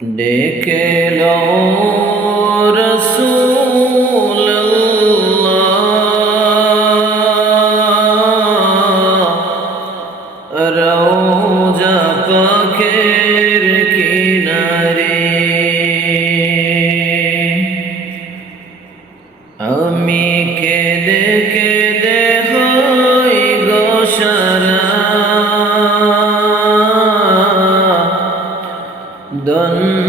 ডেকে রসুল রৌজা পাখে dun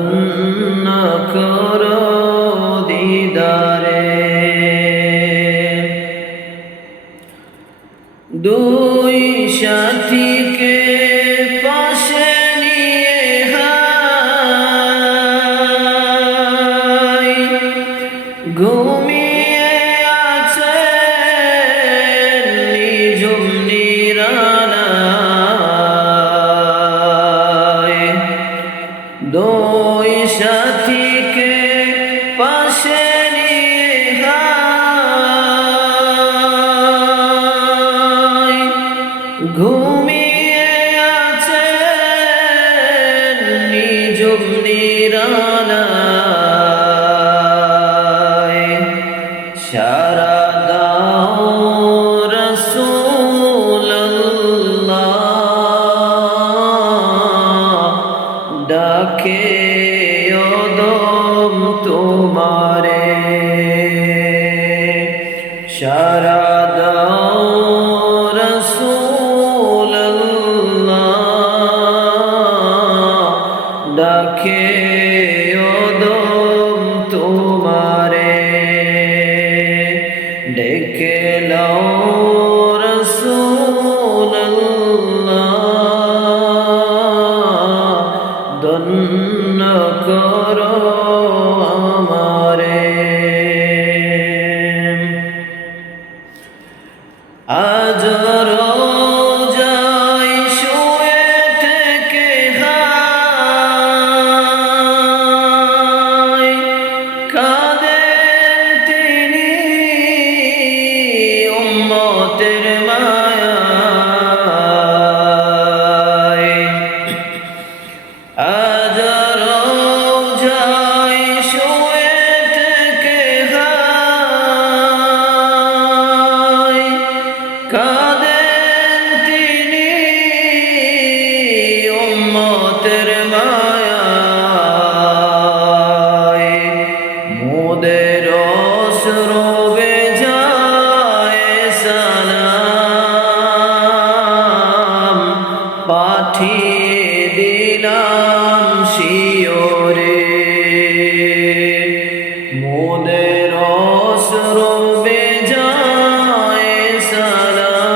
tình নিরালা que দিলাম শিওরে। মোদের অসরবে যায় সালাম।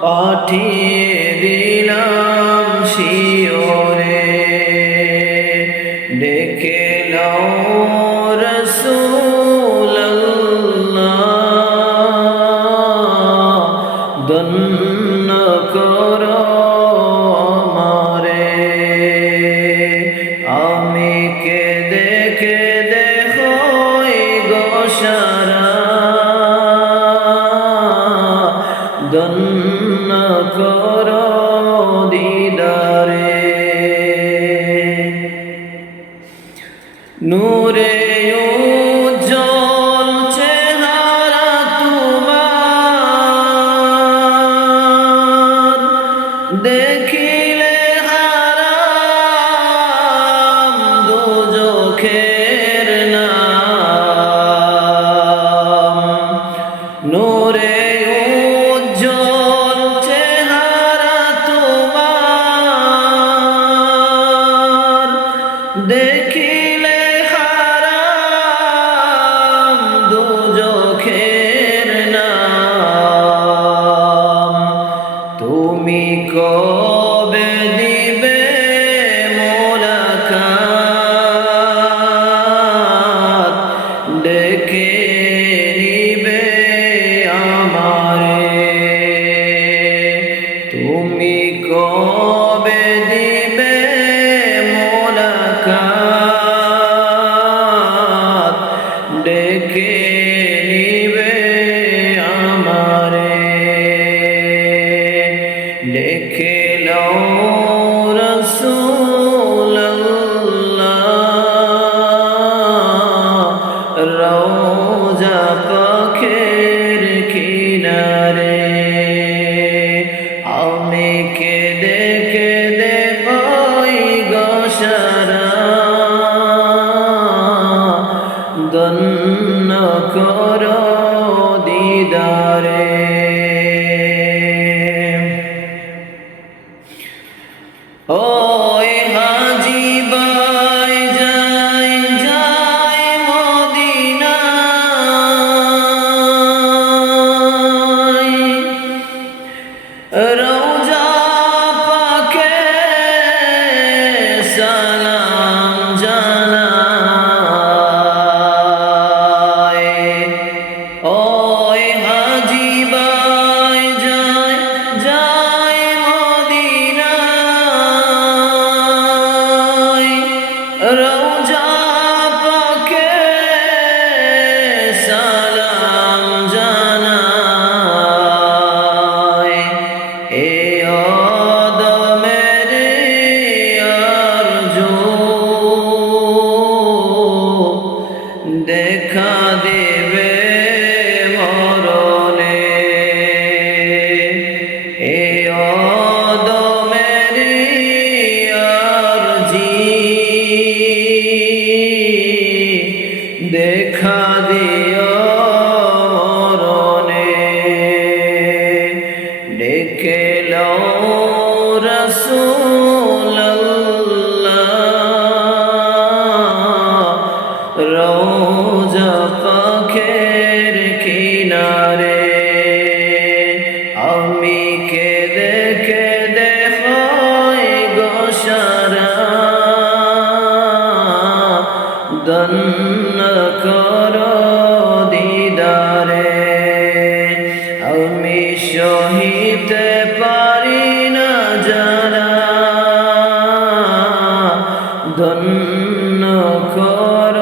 পাঠিয়ে দিলাম শিওরে। দেখি 哦。জীব তমন্ন করো দিদারে। আমি সহিতে পারি না জানা ধন্য কর